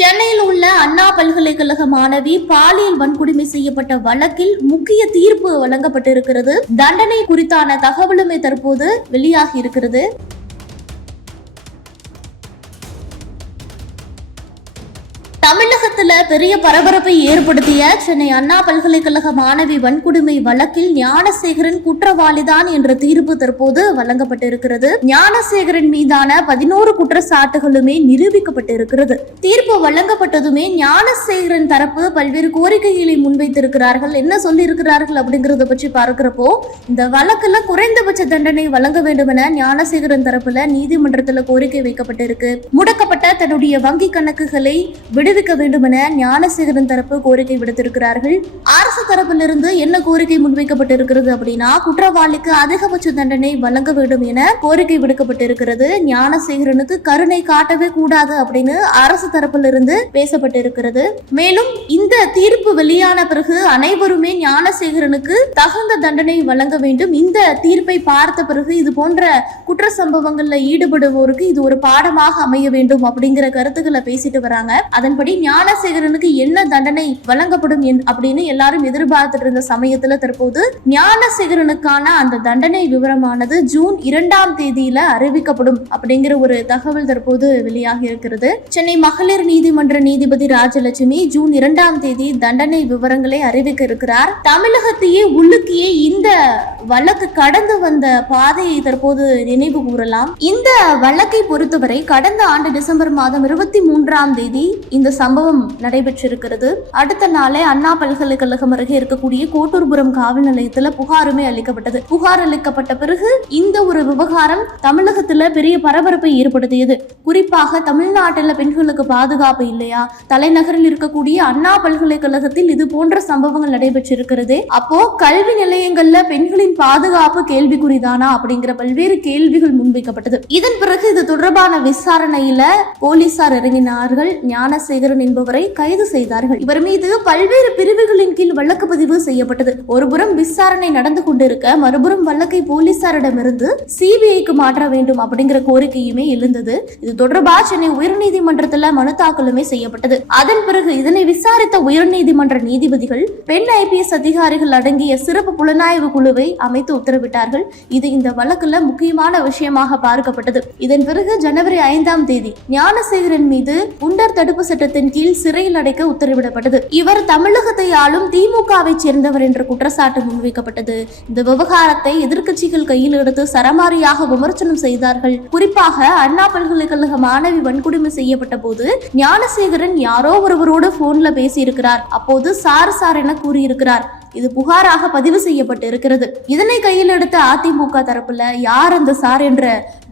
சென்னையில் உள்ள அண்ணா பல்கலைக்கழக மாணவி பாலியல் வன்கொடுமை செய்யப்பட்ட வழக்கில் முக்கிய தீர்ப்பு வழங்கப்பட்டிருக்கிறது. தண்டனை குறித்தான தகவலுமே தற்போது வெளியாகி இருக்கிறது. தமிழகத்துல பெரிய பரபரப்பை ஏற்படுத்திய சென்னை அண்ணா பல்கலைக்கழக மாணவி வன்கொடுமை வழக்கில் ஞானசேகரன் குற்றவாளிதான் என்ற தீர்ப்பு தற்போது வழங்கப்பட்டிருக்கிறது. ஞானசேகரன் மீதான பதினோரு குற்றச்சாட்டுகளுமே நிரூபிக்கப்பட்டிருக்கிறது. தீர்ப்பு வழங்கப்பட்டதுமே ஞானசேகரன் தரப்பு பல்வேறு கோரிக்கைகளை முன்வைத்திருக்கிறார்கள். என்ன சொல்லியிருக்கிறார்கள் அப்படிங்கறத பற்றி பார்க்கிறப்போ இந்த வழக்குல குறைந்தபட்ச தண்டனை வழங்க வேண்டும் என ஞானசேகரன் தரப்புல நீதிமன்றத்துல கோரிக்கை வைக்கப்பட்டிருக்கு. முடக்கப்பட்ட தன்னுடைய வங்கி கணக்குகளை விடுவிக்க வேண்டும் என ஞானசேகரன் தரப்பு கோரிக்கை விடுத்திருக்கிறார்கள். அரசு தரப்பிலிருந்து என்ன கோரிக்கை முன்வைக்கப்பட்டிருக்கிறது அப்படின்னா குற்றவாளிக்கு அதிகபட்ச தண்டனை வழங்க வேண்டும் என கோரிக்கை விடுக்கப்பட்டிருக்கிறது. ஞானசேகரனுக்கு கருணை காட்டவே கூடாது அப்படின்னு அரசு தரப்பிலிருந்து பேசப்பட்டிருக்கிறது. மேலும் இந்த தீர்ப்பு வெளியான பிறகு அனைவருமே ஞானசேகரனுக்கு தகுந்த தண்டனை வழங்க வேண்டும். இந்த தீர்ப்பை பார்த்த பிறகு இது போன்ற குற்ற சம்பவங்கள்ல ஈடுபடுவோருக்கு இது ஒரு பாடமாக அமைய வேண்டும் அப்படிங்கிற கருத்துக்களை பேசிட்டு வராங்க. அதன்படி ஞானசேகரனுக்கு என்ன தண்டனை வழங்கப்படும் என்- அப்படின்னு எல்லாரும் எதிர்பார்த்துட்டு இருந்த சமயத்துல தற்போது ஞானசேகரனுக்கான அந்த தண்டனை விவரமானது ஜூன் இரண்டாம் தேதியில அறிவிக்கப்படும் அப்படிங்கிற ஒரு தகவல் தற்போது வெளியாகி இருக்கிறது. சென்னை மகளிர் நீதிமன்ற நீதிபதி ராஜலட்சுமி ஜூன் இரண்டாம் தேதி தண்டனை விவரங்களை அறிவிக்க இருக்கிறார். தமிழகத்தையே உள்ளுக்கியே இந்த வழக்கு கடந்து வந்த பாதையை தற்போது நினைவு கூறலாம். இந்த வழக்கை பொறுத்தவரை கடந்த ஆண்டு டிசம்பர் மாதம் இருபத்தி மூன்றாம் தேதி இந்த சம்பவம் நடைபெற்றிருக்கிறது. அடுத்த நாளே அண்ணா பல்கலைக்கழகம் அருகே இருக்கக்கூடிய கோட்டூர்புரம் காவல் நிலையத்துல புகாருமே அளிக்கப்பட்டது. புகார் அளிக்கப்பட்ட பிறகு இந்த ஒரு விவகாரம் தமிழகத்துல பெரிய பரபரப்பை ஏற்படுத்தியது. குறிப்பாக தமிழ்நாட்டில் பெண்களுக்கு பாதுகாப்பு இல்லையா? தலைநகரில் இருக்கக்கூடிய அண்ணா பல்கலைக்கழகத்தில் இது போன்ற சம்பவங்கள் நடைபெற்றிருக்கிறது. அப்போ கல்வி நிலையங்கள்ல பெண்களின் பாதுகாப்பு கேள்விக்குறிதானா அப்படிங்கிற பல்வேறு கேள்விகள் முன்வைக்கப்பட்டது. இதன் பிறகு இது தொடர்பான விசாரணையில போலீசார் இறங்கினார்கள். ஞானசேகரன் என்பவரை கைது செய்தார்கள். இவர் மீது பல்வேறு பிரிவுகளின் கீழ் வழக்கு பதிவு செய்யப்பட்டது. ஒருபுறம் விசாரணை நடந்து கொண்டிருக்க மறுபுறம் வழக்கை போலீசாரிடமிருந்து சிபிஐக்கு மாற்ற வேண்டும் அப்படிங்கிற கோரிக்கையுமே எழுந்தது. இது தொடர்பாக சென்னை உயர்நீதிமன்றத்தில் மனு தாக்கலுமே செய்யப்பட்டது. அதன் பிறகு இதனை விசாரித்த உயர்நீதிமன்ற நீதிபதிகள் பெண் ஐபிஎஸ் அதிகாரிகள் அடங்கிய சிறப்பு புலனாய்வு குழுவை அமைத்து உத்தரவிட்டார்கள். இது இந்த வழக்குல முக்கியமான விஷயமாக பார்க்கப்பட்டது. இதன் பிறகு ஜனவரி ஐந்தாம் தேதி ஞானசேகரன் மீது குண்டர் தடுப்பு சட்டத்தின் கீழ் சிறையில் அடைக்க உத்தரவிடப்பட்டது. இவர் தமிழகத்தை ஆளும் திமுகவை சேர்ந்தவர் என்ற குற்றச்சாட்டு முன்வைக்கப்பட்டது. இந்த விவகாரத்தை எதிர்க்கட்சிகள் கையில் எடுத்து சரமாரியாக விமர்சனம் செய்தார்கள். குறிப்பாக அண்ணா பல்கலைக்கழக மாணவி வன்கொடுமை செய்யப்பட்ட போது ஞானசேகரன் யாரோ ஒருவரோடு போன்ல பேசியிருக்கிறார். அப்போது சார் சார் என கூறியிருக்கிறார். இது புகாராக பதிவு செய்யப்பட்டு இருக்கிறது இதனை கையில் எடுத்த அதிமுக தரப்புல யார் அந்த சார் என்ற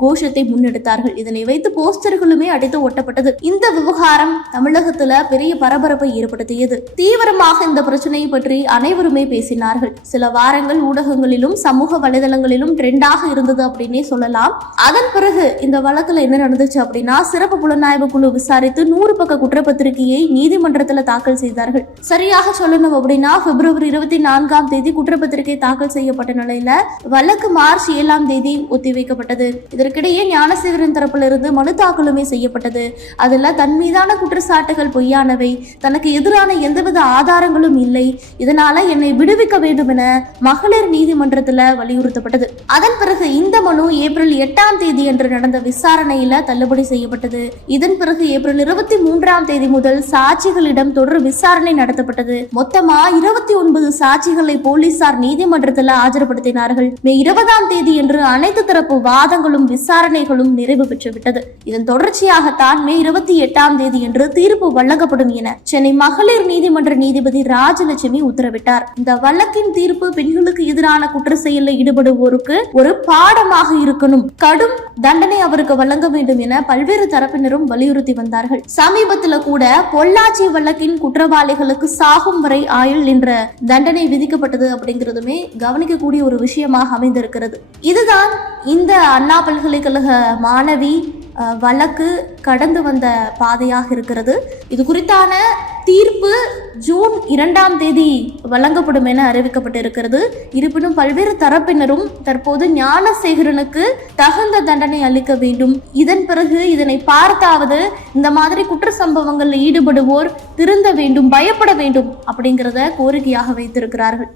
கோஷத்தை முன்னெடுத்தார்கள்? இதனை வைத்து போஸ்டர்களுமே அடித்து ஒட்டப்பட்டது. இந்த விவகாரம் தமிழகத்துல பெரிய பரபரப்பை ஏற்படுத்தியது. தீவிரமாக இந்த பிரச்சனையை பற்றி அனைவருமே பேசினார்கள். சில வாரங்கள் ஊடகங்களிலும் சமூக வலைதளங்களிலும் ட்ரெண்டாக இருந்தது அப்படின்னே சொல்லலாம். அதன் பிறகு இந்த வழக்குல என்ன நடந்துச்சு அப்படின்னா சிறப்பு புலனாய்வு குழு விசாரித்து நூறு பக்க குற்றப்பத்திரிகையை நீதிமன்றத்துல தாக்கல் செய்தார்கள். சரியாக சொல்லணும் அப்படின்னா பிப்ரவரி இருபத்தி இருபத்தி நான்காம் தேதி குற்றப்பத்திரிகை தாக்கல் செய்யப்பட்ட நிலையில வழக்கு மார்ச் ஏழாம் தேதி ஒத்திவைக்கப்பட்டது. இதற்கிடையே ஞானசேகரன் தரப்பிலிருந்து மனு தாக்கலுமே செய்யப்பட்டது. அதில் தன் மீதான குற்றச்சாட்டுகள் பொய்யானவை. தனக்கு எதிரான எந்தவித ஆதாரங்களும் இல்லை. இதனால என்னை விடுவிக்க வேண்டும் என மகளிர் நீதிமன்றத்தில் வலியுறுத்தப்பட்டது. அதன் பிறகு இந்த மனு ஏப்ரல் எட்டாம் தேதி என்று நடந்த விசாரணையில தள்ளுபடி செய்யப்பட்டது. இதன் பிறகு ஏப்ரல் இருபத்தி மூன்றாம் தேதி முதல் சாட்சிகளிடம் தொடர் விசாரணை நடத்தப்பட்டது. மொத்தமா இருபத்தி ஒன்பது சாட்சிகளை போலீசார் நீதிமன்றத்தில் ஆஜர்படுத்தினார்கள். மே இருபதாம் தேதி என்று அனைத்து தரப்பு வாதங்களும் விசாரணைகளும் நிறைவு பெற்றுவிட்டது. இதன் தொடர்ச்சியாகத்தான் மே இருபத்தி எட்டாம் தேதி என்று தீர்ப்பு வழங்கப்படும் என சென்னை மகளிர் நீதிமன்ற நீதிபதி ராஜலட்சுமி உத்தரவிட்டார். இந்த வழக்கின் தீர்ப்பு பெண்களுக்கு எதிரான குற்ற செயலில் ஈடுபடுவோருக்கு ஒரு பாடமாக இருக்கணும். கடும் தண்டனை அவருக்கு வழங்க வேண்டும் என பல்வேறு தரப்பினரும் வலியுறுத்தி வந்தார்கள். சமீபத்துல கூட பொள்ளாச்சி வழக்கின் குற்றவாளிகளுக்கு சாகும் வரை ஆயுள் என்ற தண்டனை விதிக்கப்பட்டது அப்படிங்கிறதுமே கவனிக்கக்கூடிய ஒரு விஷயமாக அமைந்திருக்கிறது. இதுதான் இந்த அண்ணா பல்கலைக்கழக மாணவி வழக்கு கடந்து வந்த பாதையாக இருக்கிறது. இது குறித்தான தீர்ப்பு ஜூன் இரண்டாம் தேதி வழங்கப்படும் என அறிவிக்கப்பட்டிருக்கிறது. இருப்பினும் பல்வேறு தரப்பினரும் தற்போது ஞானசேகரனுக்கு தகுந்த தண்டனை அளிக்க வேண்டும். இதன் பிறகு இதனை பார்த்தாவது இந்த மாதிரி குற்ற சம்பவங்களில் ஈடுபடுவோர் திருந்த வேண்டும் பயப்பட வேண்டும் அப்படிங்கிறத கோரிக்கையாக வைத்திருக்கிறார்கள்.